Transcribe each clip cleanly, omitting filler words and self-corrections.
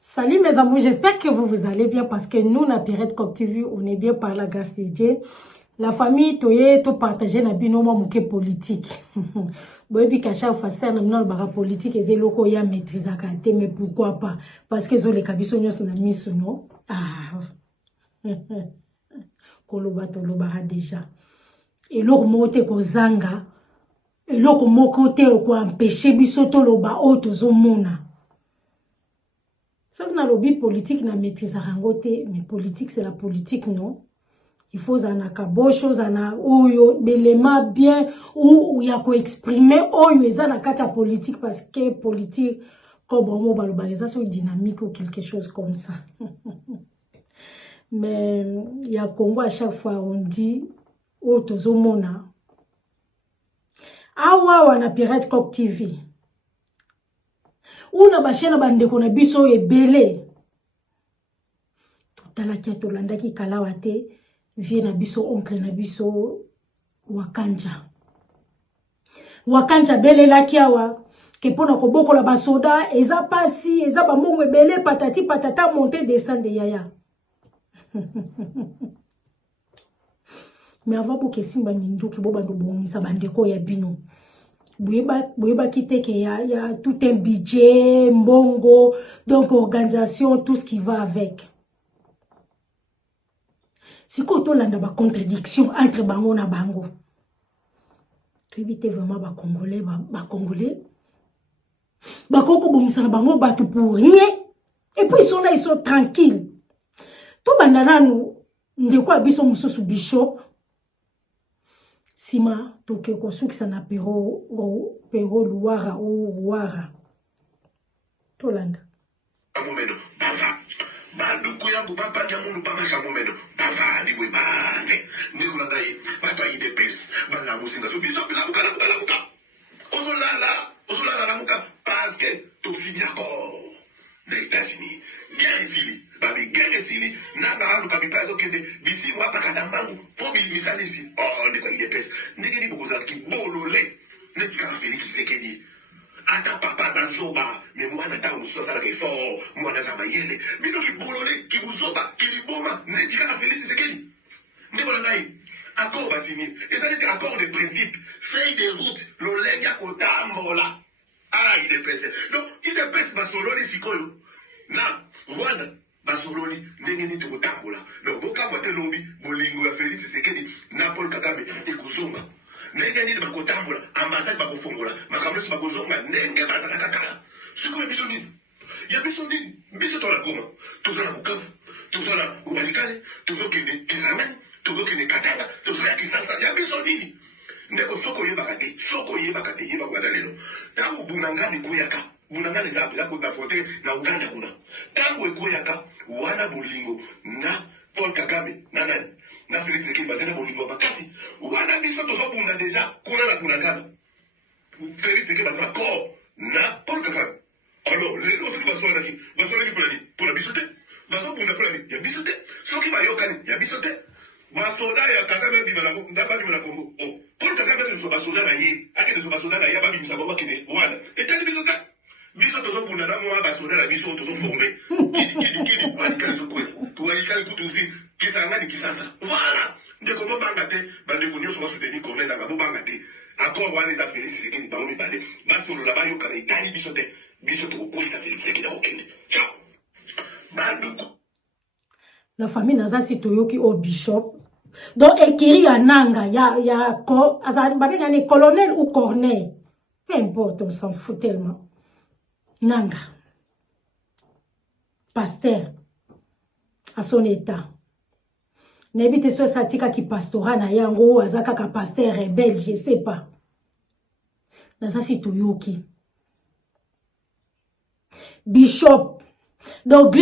Salut mes amours, j'espère que vous allez bien parce que nous, na période comme TV, on est bien par la grâce de Dieu. La famille, toye, to partager na binomo mouke politique. Boyebi kacha faser na mino bara politique et loko ya maîtrise akate, mais pourquoi pas? Parce que zo le kabiso nyos na miso no. Ah. Koloba to lobara déjà. Et loko mote ko zanga. Et loko moko te ko empêcher biso to loba o to zo mona. Ce que lobby politique na maîtrise à rangote, mais politique c'est la politique, non? Il faut en akabosho, en oyo, belema bien, ou y a ko exprimer, oyo ezana kata politique, parce que politique, comme on va le dynamique ou quelque chose comme ça. Mais il y a Congo à chaque fois, on dit, oh, tozo mona. Awa wana Pirate Cop TV. Una bashena bandeko na biso ebele. Totala kia tolanda ki kalawate vie na biso oncle na biso Wakanja. Wakanja bele la kiawa ke pona ko bokola basoda eza pasi eza ba mongo ebele patati patata monter descendre yaya. Mais avant pour que simba mindu ki boba ndo bongisa bandeko ya bino. Bouyeba kite que y a tout un budget, mbongo, donc organisation, tout ce qui va avec. Si koto landa ba contradiction entre bango na bango. Tu évite vraiment ba congolais, ba congolais. Ba koko bomisa na bango ba tout pour rien. Et puis ils sont tranquilles. To bandana nous ndeko abiso mususu bishop. Sima toke kosukisa na pero luara ou ruara. Tolanda. Momeno bava baduku yangu baba ya mundu baba sa momeno bava ni bwe bande ni kuna ngai baba ide pes bana musinga so biso bila mukala muka osolala na muka parce que to fini encore les États-Unis guerre ici babi guerre ici na bandu kabipa zokende bisi wa pakadambangu po bimisali ici oh ndiko ide pes ndike ni bokozala ki bolole netika Félix Sekedi ata papa za zoba me mwana ta musosa la kefo mwana za mayele bino ki bolole ki musoba ki liboma netika Félix Sekedi ndiko na ngai accord basini et ça n'était accord de principe feuille de route lolenga kotambola ah il est pressé donc il est pressé basoloni sikoyo na Rwanda basoloni ndenge ni tokotambola donc bokamwa te lobi bolingo ya Félix Sekedi na Paul Kagame ekuzonga ndenge ni bakotambola ambassade bakofongola makambo so bakozonga ndenge bazana kakala sikoyo biso nini ya biso nini biso to la Goma tozala Bukavu tozala Walikale tozokende Kisangani tozokende Katanga tozala Kisasa ya biso nini ndeko soko yebaka te yeba kwa lelo tango bunangani kuyaka bunangani za ko na fote na Uganda kuna tango ekuyaka wana bolingo na Paul Kagame na nani na Félix Sekedi bazena bolingo makasi wana biso tozobunda deja kuna na kunangana Félix Sekedi bazena ko na Paul Kagame alors lelo soki basolaki pour la bisote bazobunda pour la ya bisote soki bayokani ya bisote basoda ya Kagame bimana ndaba bimana Kongo oh Paul Kagame ne so basoda na ye akende so basoda na ya babi misaba bakene wana etali bisote biso tozobunda na mwa basoda na biso tozoforme kidi walikali zokwela tuwalikali kutuzi Kisangani Kisasa voilà ndeko mobanga te bandeko nyoso basoutenir comme na mobanga te accord wana za Félix Sekedi bango mibale basolo la bayoka na itali biso te biso tokokwisa Félix Sekedi okende ciao bandeko. La famille naza si toyoki au bishop. Donc écrit à Nanga, il y a colonel ou corneille. Peu importe, on s'en fout tellement. Nanga. Pasteur. À son état. N'habite soit satika qui pastora na yango, azaka ka pasteur rebelle, je sais pas. Naza si toyoki. Bishop. Donc,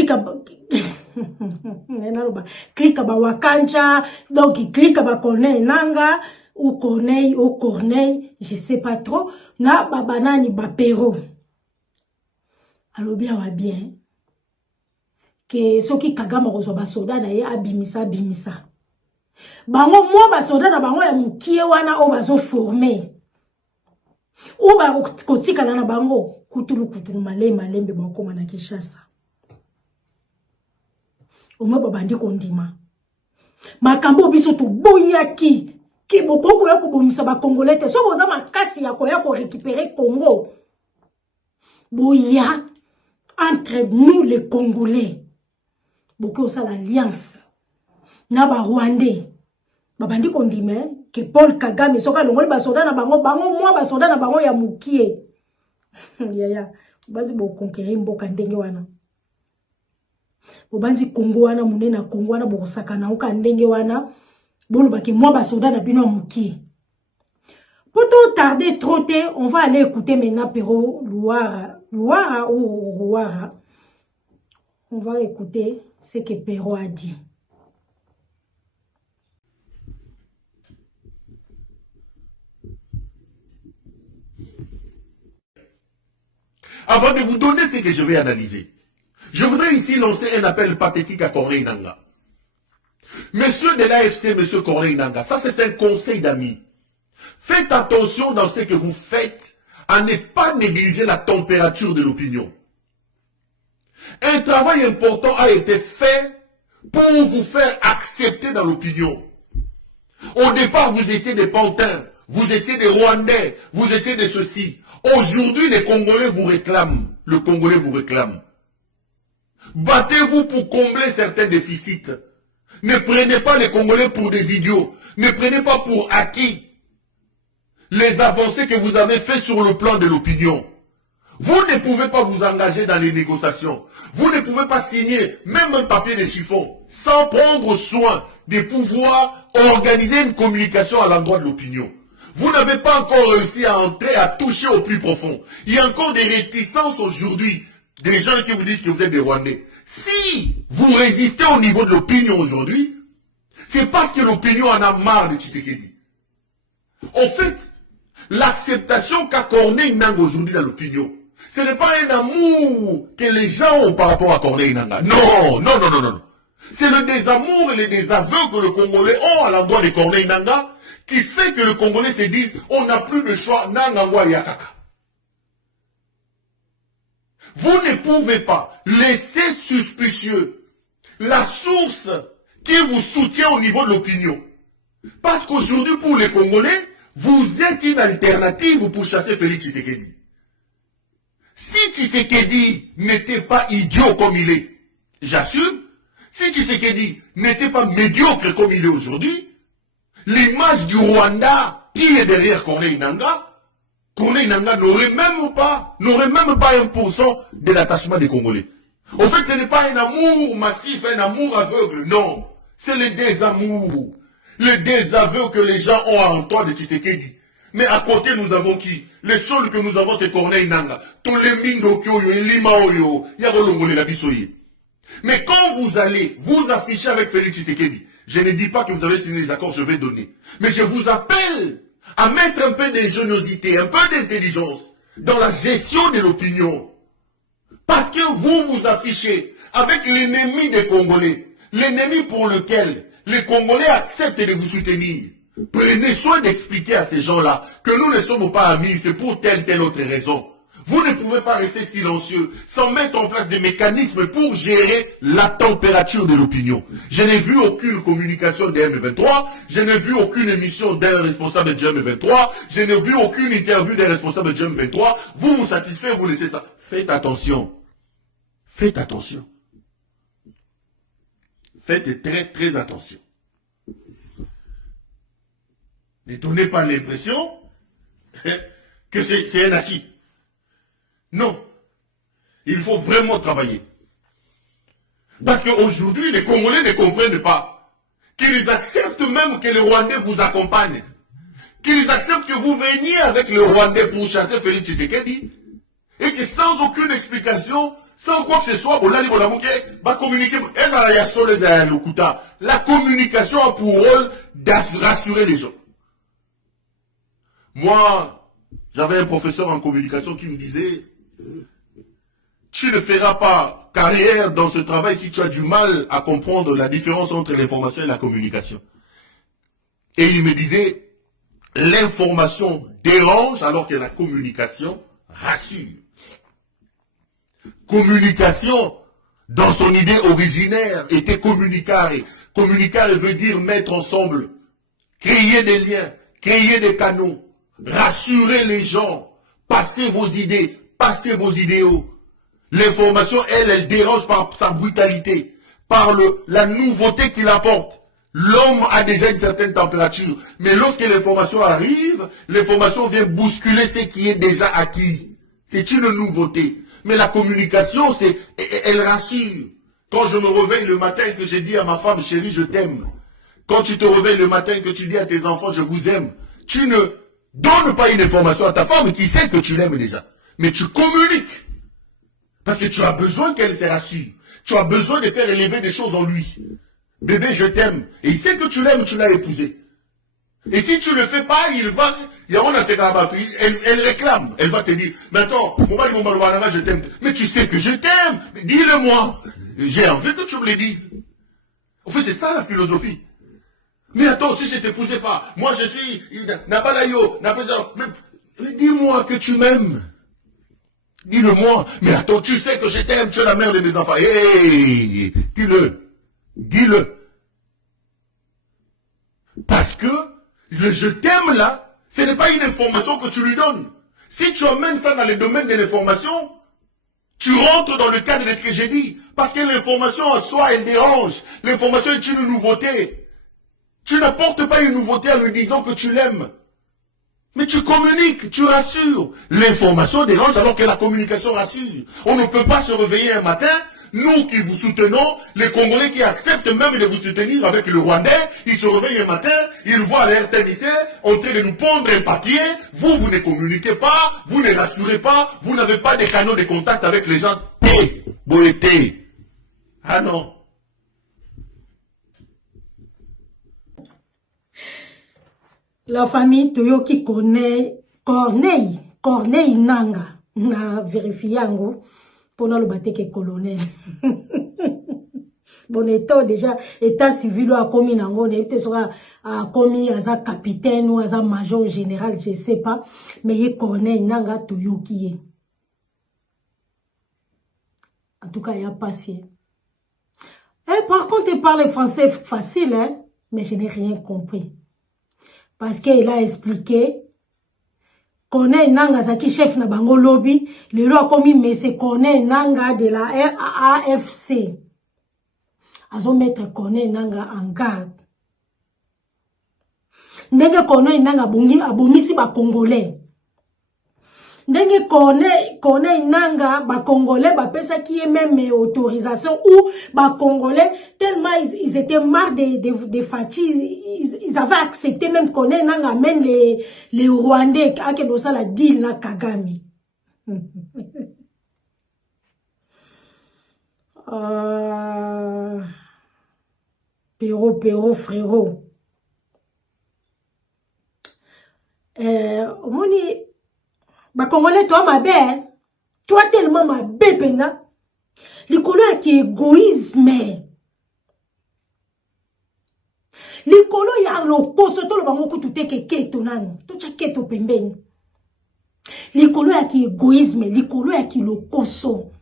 clique ba Wakanja, donc il clique ba Corneille Nanga ou Corneille, je sais pas trop, na ba banani ba pero. Alors bien va bien que ceux qui Kagame reçoit ba soda na ye abimisa. Bango mo ba soda na bango ya mukie wana o bazo former. Ou ba kotika na bango kutulu malembe ba koma na Kinshasa. Omwe babandi kondima. Makambo biso to boyaki. Ki bokoko ya kobomisa ba Congolais te. So boza makasi ya ko récupérer Congo. Boya entre nous les Congolais. Boko ça l'alliance. Na ba Rwandais. Babandi kondime que Paul Kagame soka longoli ba soda na bango moi ba soda na bango ya mukie. Ya. Bazi bo conquérir mboka ndenge wana. Bobanzi Congo wana munena Congo wana bokosaka na uka ndenge wana. Bolo baki moi ba soda na bino mukie. Pour tout tarder trop tard, on va aller écouter maintenant Pero Louara ou Rouara. On va écouter ce que Pero a dit. Avant de vous donner ce que je vais analyser, je voudrais ici lancer un appel pathétique à Corneille Nangaa. Monsieur de l'AFC, monsieur Corneille Nangaa, ça c'est un conseil d'amis. Faites attention dans ce que vous faites à ne pas négliger la température de l'opinion. Un travail important a été fait pour vous faire accepter dans l'opinion. Au départ, vous étiez des pantins, vous étiez des Rwandais, vous étiez des ceci. Aujourd'hui, les Congolais vous réclament. Le Congolais vous réclame. Battez-vous pour combler certains déficits. Ne prenez pas les Congolais pour des idiots. Ne prenez pas pour acquis les avancées que vous avez faites sur le plan de l'opinion. Vous ne pouvez pas vous engager dans les négociations. Vous ne pouvez pas signer même un papier de chiffon sans prendre soin de pouvoir organiser une communication à l'endroit de l'opinion. Vous n'avez pas encore réussi à entrer, à toucher au plus profond. Il y a encore des réticences aujourd'hui, des gens qui vous disent que vous êtes des Rwandais. Si vous résistez au niveau de l'opinion aujourd'hui, c'est parce que l'opinion en a marre de Tshisekedi. En fait, l'acceptation qu'a Corneille Nangaa aujourd'hui dans l'opinion, ce n'est pas un amour que les gens ont par rapport à Corneille Nangaa. Non, non, non, non, non. C'est le désamour et le désaveu que les Congolais ont à l'endroit de Corneille Nangaa qui fait que les Congolais se disent on n'a plus de choix, Nangangwa Yakaka. Vous ne pouvez pas laisser suspicieux la source qui vous soutient au niveau de l'opinion. Parce qu'aujourd'hui, pour les Congolais, vous êtes une alternative pour chasser Félix Tshisekedi. Si Tshisekedi n'était pas idiot comme il est, j'assume, si Tshisekedi n'était pas médiocre comme il est aujourd'hui, l'image du Rwanda qui est derrière Corneille Nangaa n'aurait même pas 1% de l'attachement des Congolais. En fait, ce n'est pas un amour massif, un amour aveugle, non. C'est le désamour, le désaveu que les gens ont à l'endroit de Tshisekedi. Mais à côté, nous avons qui? Les seuls que nous avons, c'est Corneille Nangaa. Tous les Mindokyo, Lima Oyo, Yarolongole la Bissoye. Mais quand vous allez vous afficher avec Félix Tshisekedi, je ne dis pas que vous avez signé les accords, je vais donner. Mais je vous appelle à mettre un peu d'ingéniosité, un peu d'intelligence dans la gestion de l'opinion. Parce que vous vous affichez avec l'ennemi des Congolais, l'ennemi pour lequel les Congolais acceptent de vous soutenir. Prenez soin d'expliquer à ces gens-là que nous ne sommes pas amis, c'est pour telle autre raison. Vous ne pouvez pas rester silencieux sans mettre en place des mécanismes pour gérer la température de l'opinion. Je n'ai vu aucune communication de M23, je n'ai vu aucune émission d'un responsable de M23, je n'ai vu aucune interview d'un responsable de M23. Vous vous satisfaites, vous laissez ça. Faites attention. Faites attention. Faites très attention. Ne donnez pas l'impression que c'est un acquis. Non. Il faut vraiment travailler. Parce qu'aujourd'hui, les Congolais ne comprennent pas qu'ils acceptent même que les Rwandais vous accompagnent. Qu'ils acceptent que vous veniez avec les Rwandais pour chasser Félix Tshisekedi. Et que sans aucune explication, sans quoi que ce soit, la communication a pour rôle de rassurer les gens. Moi, j'avais un professeur en communication qui me disait tu ne feras pas carrière dans ce travail si tu as du mal à comprendre la différence entre l'information et la communication. Et il me disait l'information dérange alors que la communication rassure. Communication dans son idée originaire, était communicare. Communicare veut dire mettre ensemble, créer des liens, créer des canaux, rassurer les gens, passer vos idées, passer vos idéaux. L'information, elle dérange par sa brutalité, par la nouveauté qu'il apporte. L'homme a déjà une certaine température, mais lorsque l'information arrive, l'information vient bousculer ce qui est déjà acquis. C'est une nouveauté. Mais la communication, elle rassure. Quand je me réveille le matin et que je dis à ma femme, chérie, je t'aime. Quand tu te réveilles le matin et que tu dis à tes enfants, je vous aime. Tu ne donnes pas une information à ta femme qui sait que tu l'aimes déjà. Mais tu communiques. Parce que tu as besoin qu'elle se rassure. Tu as besoin de faire élever des choses en lui. Bébé, je t'aime. Et il sait que tu l'aimes, tu l'as épousé. Et si tu ne le fais pas, elle réclame. Elle va te dire, mais attends, je t'aime. Mais tu sais que je t'aime. Dis-le-moi. J'ai envie que tu me le dises. En fait, c'est ça la philosophie. Mais attends, si je ne t'épousais pas, moi je suis, Nabalayo, mais dis-moi que tu m'aimes. Dis-le-moi. Mais attends, tu sais que je t'aime, tu es la mère de mes enfants. Hey, dis-le. Dis-le. Parce que le je t'aime là, ce n'est pas une information que tu lui donnes. Si tu emmènes ça dans le domaine de l'information, tu rentres dans le cadre de ce que j'ai dit. Parce que l'information en soi, elle dérange. L'information est une nouveauté. Tu n'apportes pas une nouveauté en lui disant que tu l'aimes. Mais tu communiques, tu rassures. L'information dérange alors que la communication rassure. On ne peut pas se réveiller un matin. Nous qui vous soutenons, les Congolais qui acceptent même de vous soutenir avec le Rwandais, ils se réveillent un matin, ils voient la RTNC en train de nous pondre un papier, vous ne communiquez pas, vous ne rassurez pas, vous n'avez pas de canaux de contact avec les gens. Boleté. Ah non. La famille Toyoki connaît Corneille Nanga, na vérifié yango. Pour nous le battre colonel. Bon, état déjà, état civil a commis nango, n'était soit a commis as un capitaine ou as un major général, je sais pas, mais il connaît nanga Toyoki. En tout cas, il y a passé. Et par contre, il parle français facile, hein, mais je n'ai rien compris. Parce qu'il a expliqué Corneille Nanga zaki chef na bango lobby, le roi komi mais c'est Corneille Nanga de la AFC. Azo mettre Corneille Nanga en garde. Ndenge Corneille Nanga abomisi ba Congolais. Ndenge Corneille Nanga ba Congolais ba pesa qui est même autorisation ou ba Congolais tellement ils étaient marre des Fachi, ils avaient accepté même Corneille Nanga amène les Rwandais à que nous ça la deal na Kagame. Pero frérot. Omoni ba Congolais toi ma belle, toi tellement ma belle penga. Likolo ya ki égoïsme. Likolo ya lokoso to lo bango kutute ke keto nano. To cha keto pembeni. Likolo ya ki égoïsme, likolo ya ki lokoso.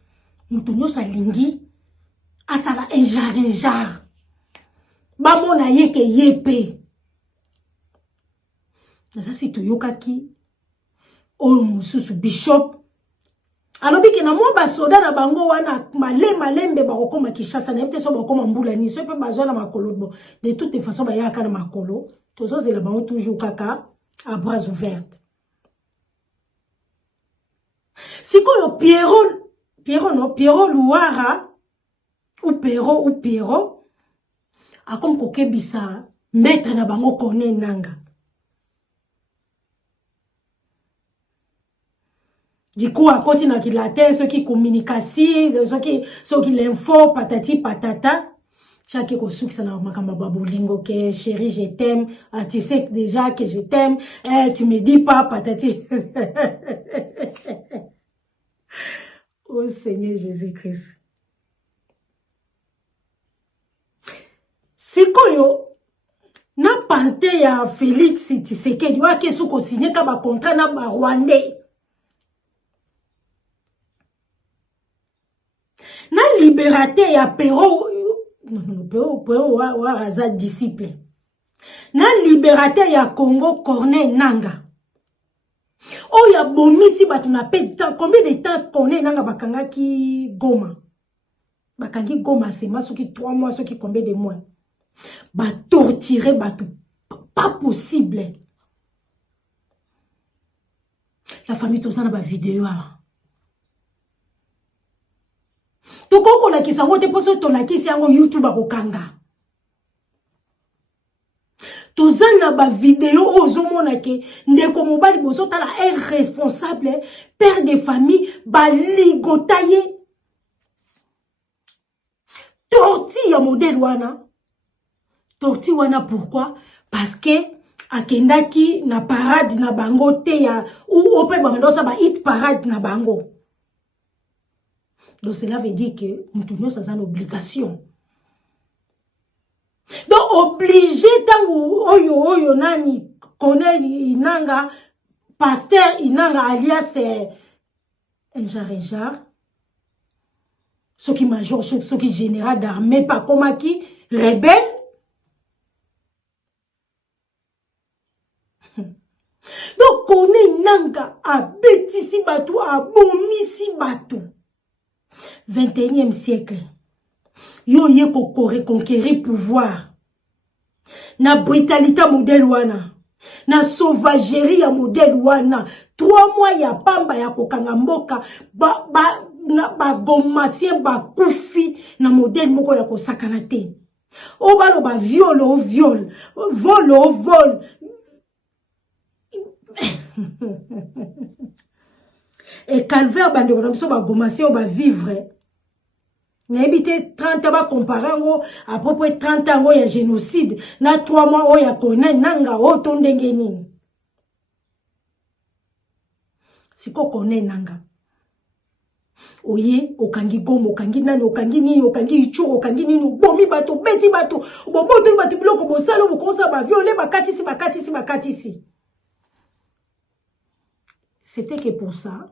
Mutu nyoso alingi asala enjar. Ba mona yeke yepe. Nasa si toyokaki oyo mususu bishop alobi ke na mo ba soda na bango wana malembe bakokoma Kinshasa na yete so bakoma mbula ni so pe bazwa na makolo bon de toute façon ba yaka na makolo tozo zela bango toujours kaka à bras ouverts. Sikoyo Pierrot Louara ou Pierrot a comme kokebisa maître na bango Corneille Nanga. Du coup, à côté de la tête, ceux qui communiquent, ceux qui l'info, patati patata. Chaque ko souk ça na makamba babolingo que chérie je t'aime, ah, tu sais déjà que je t'aime, tu me dis pas patati. Oh Seigneur Jésus-Christ. Sikoyo na pante ya Félix Tshisekedi wa ke soko signé ka ba contrat na ba Rwandais. Na libérateur ya Pero non Pero wa raza disciple na libérateur ya Congo Corneille Nangaa oh ya bomisi batu na pe temps combien de temps Corneille Nangaa bakangaki Goma bakangi Goma sema soki 3 mois soki combien de mois ba torturer batu pas possible la famille tozana ba vidéo toko la kisango te poso to la kisi yango YouTube akokanga tozana ba vidéo ozomona ke ndeko mobali bozo tala un responsable père de famille ba ligotaye torti ya modèle wana pourquoi parce que akendaki na parade na bango te ya ou ope bamandosa ba hit parade na bango. Donc cela veut dire que nous ça une obligation. Donc obligé tangu oyo nani Corneille Nangaa pasteur Nangaa alias Njar ce qui major ce qui général d'armée pas comme qui rebelle. Donc Corneille Nangaa a bêtisi batou a bomisi batou 21e siècle yo ye ko reconquérir pouvoir na brutalité modèle wana na sauvagerie ya modèle wana 3 mois ya pamba ya kokanga mboka ba gomasien ba kufi na modèle moko ya kosakana te o balo ba viol vol et calvaire bande ko ba gomasien ba vivre n'habite 30 ans ba comparer ngo à peu près 30 ans ya génocide na 3 mois o ya Corneille Nangaa o to ndenge nini siko Corneille Nangaa oye okangi Goma okangi nani okangi nini okangi Ituro okangi nini bomi bato beti bato boboto bato biloko bosalo bokosa ba violer bakatisi c'était que pour ça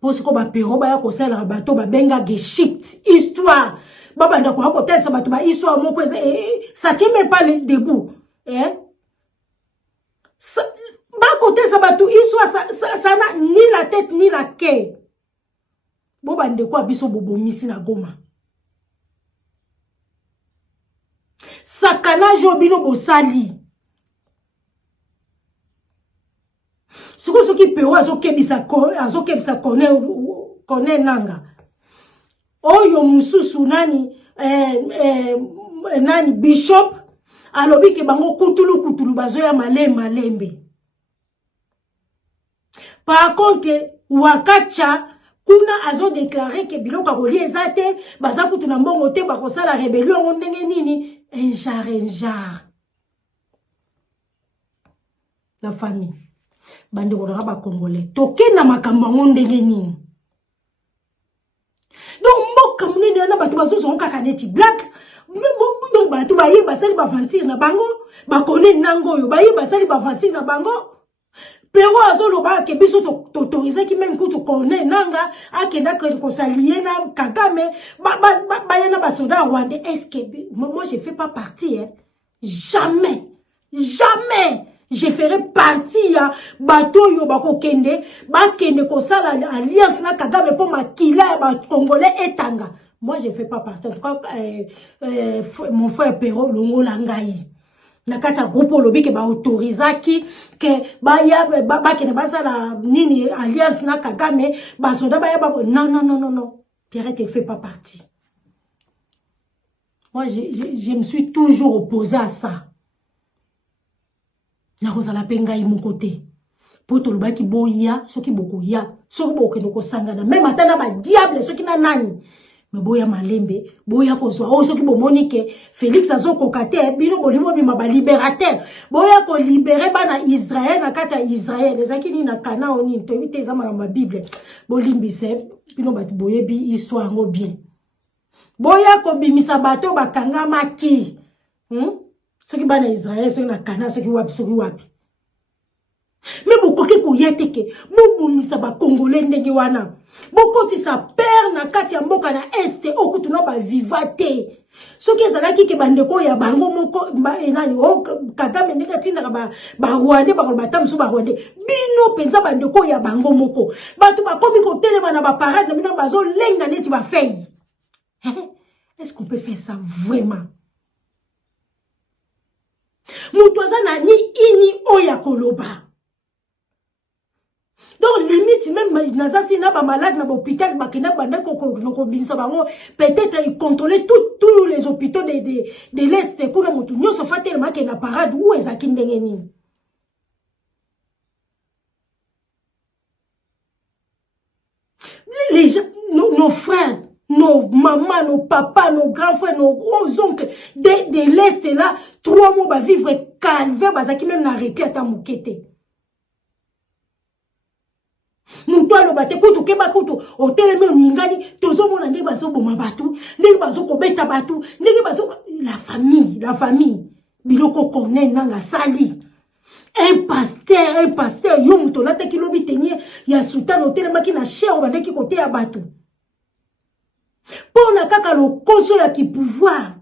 pour ce qu'on va péro ba ya ko sala bato ba benga Égypte histoire baba ndako hako tesa bato ba histoire moko ça tient même pas le debout ba côté ça bato histoire ça n'a ni la tête ni la queue boba ndeko abiso bobomisi na Goma sacanage obino bosali ce qui peut azokebisa Corneille Nangaa oyo mususu nani nani bishop alobi ke bango kutulu bazoya malembe par contre wakacha kuna azo déclaré que biloko akoli ezate baza kutu na mbongo te bakosala rébellion ndenge nini Njar la famille bande ko ba congolais toke na makambo ndenge nini donc mboka munene na bato bazozo kaka neti black donc bato baye basali ba ventir na bango ba Corneille Nangaa oyo baye basali ba ventir na bango pero azoloba ke biso t'autoriser ki même kutu Corneille Nangaa akenda ko s'allier na Kagame ba yana ba soda rwandais. Est-ce que moi je fais pas partie jamais je ferai partie ya bato yo bako kende ko sala alliance na Kagame pour makila ba congolais etanga. Moi je fais pas partie. En tout cas mon frère Pero longola ngai na kata groupe lobi ke ba autorisaki ke ba ya ba kene ba sala nini alliance na Kagame ba soda ba ya ba non Pierre te fait pas partie. Moi je me suis toujours opposé à ça. Na kozala penga yi mon côté po to lobaki boya soki boko ya soki boko no kosangana même atana ba diable soki na nani me boya malembe boya kozwa o soki bomonike Félix azokokate bino bolimo bima ba libérateur boya ko libérer bana Israël na kati ya Israël ezaki ni na kana oni to bite za ma Bible bolimbise bino bat boyebi histoire ngo bien boya ko bimisa bato bakanga maki ce qui bana Israël, ce qui na Cana, ce qui wapi. Mais beaucoup qui kouyete ke, beaucoup misa ba Congolais ndenge wana. Beaucoup ti sa père na kati ya mboka na este okutuna ba vivate. Soki ezalaki ke bandeko ya bango moko enani o Kagame ndenge tinaka ba Rwandais ba batamso ba Rwandais. Bino penza bandeko ya bango moko. Batu ba komi ko telema na ba parade na bino bazo lenga neti ba fei. Est-ce qu'on peut faire ça vraiment? Mutoza na ni ini oya koloba. Donc limite même nazasi na ba malade na hôpital bakena banda ko binisa bango peut-être ils contrôler tous les hôpitaux de l'est pour le mutu nyoso fa tellement que na parade où ezaki ndenge nini. Les gens, nos frères, nos mamans, nos papas, nos grands frères, nos gros oncles de l'est là 3 mois ba vivre calvaire bazaki même na répit ata mukete. Mutu alobate kutu keba kutu oteleme oningani tozomona ndenge bazoboma batu ndenge bazokobeta batu ndenge la famille biloko connaît nanga sali un pasteur yo mutu lataki lobi tenir ya sultan otelemaki na cher obandeki kote ya batu pona kaka lokoso ya ki pouvoir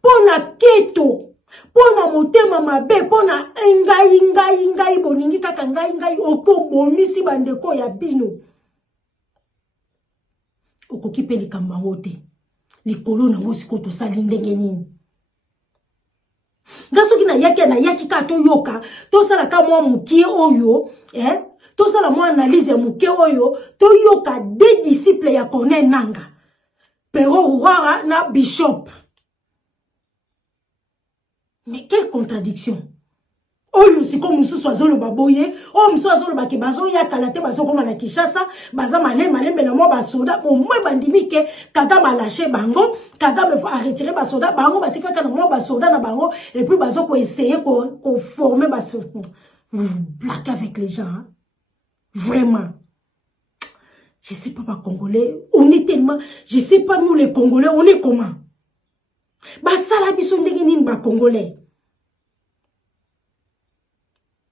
pona keto pona motema mabe pona ngai boningi kaka ngai okobomisi bandeko ya bino okokipe likambo yango te likolo nango siko tosali ndenge nini nga soki nayaki kaka toyoka tosala ka mwa mokie oyo tosala mwa analyse ya mokie oyo toyoka de disciple ya Corneille Nangaa Pero Rwara na Bishop. Mais quelle contradiction! Oyo siko mususu azolo baboye, o mususu azolo bake bazo ya kalate bazo koma na Kinshasa, baza malembe na mwa basoda, au moins bandimi ke Kagame a lâché bango, Kagame a retiré basoda bango, basika kana mwa basoda na bango, et puis bazo ko essayer ko former basoda. Vous vous blaguez avec les gens, hein? Vraiment. Je sais pas Congolais, on est tellement, je sais pas nous les Congolais, on est comment? Basala biso ndenge nini ba Congolais.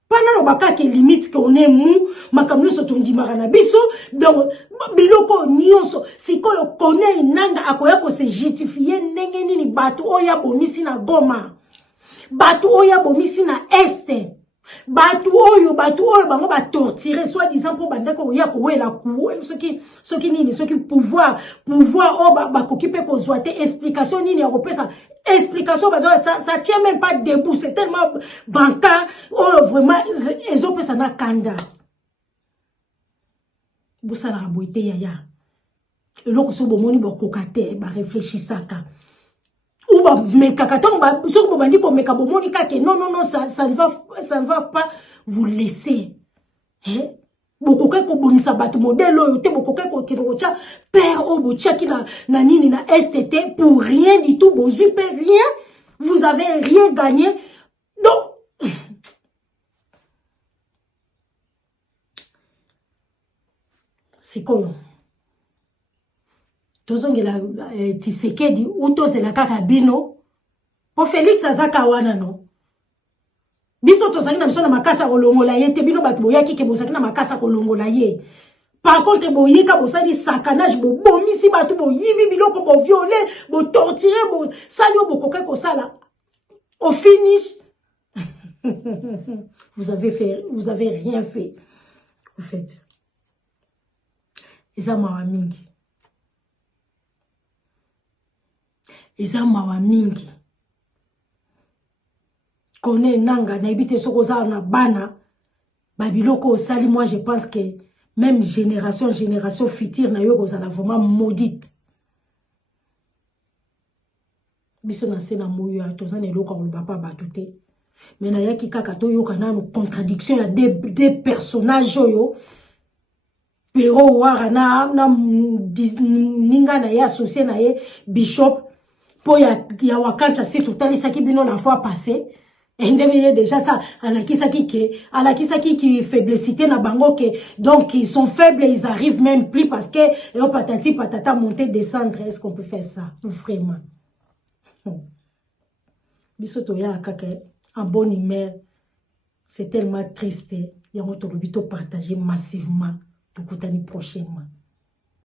Pendant le baka qui limite qu'on est mou, makamyo sotondi marana biso, donc biloko nyonso, si ko yo connaît nanga akoya ko se justifier ndenge nini batu oya bomisi na Goma. Batu oya bomisi na Este. Batu oyo bango ba torturer soit disant pour banda ko ya ko wela ku ce qui pouvoir o ba kokipe ko zoate explication nini ya kopesa explication ça tient même pas debout, c'est tellement banca oh vraiment ezo pesa na kanda busala raboite yaya eloko so bomoni ba kokate ba réfléchissaka ou ba mekakaton ba so ko bandi ko meka bomoni kake non ça ne va pas vous laisser hein bokoke ko bonisa bato modèle oyo te bokoke ko kirocha père o bochaki na nini na STT pour rien du tout bozui pe rien vous avez rien gagné donc c'est quoi tozongela Tshisekedi utozela kaka bino po Félix azaka wana no biso tozali na biso na makasa kolongola ye te bino bato boyaki ke bosaki na makasa kolongola ye par contre boyika bosali sacanage bo bomisi bato boyibi biloko bo violer bo torturer bo sali bokoke ko sala au finish vous avez rien fait en fait eza mawa mingi. Eza mawa mingi. Corneille Nangaa na ibite soko za na bana babiloko osali, moi je pense que même génération future na yo kozala vraiment maudite. Biso na sena moyo toza na eloko ko papa batute. Mais na yaki kaka to yo kana no contradiction ya des personnages yo. Pero Rwara na ninga na ya associé na ye Bishop po ya wakancha si totalisa ki bino la fois passée. Et déjà ça, alakisaki qui faiblessité na bango que donc ils sont faibles, ils arrivent même plus parce que yo patati patata monter descendre. Est-ce qu'on peut faire ça vraiment? Biso to ya kaka en bonne humeur C'est tellement triste. Yango tolobi to partager massivement. Tokutani prochainement.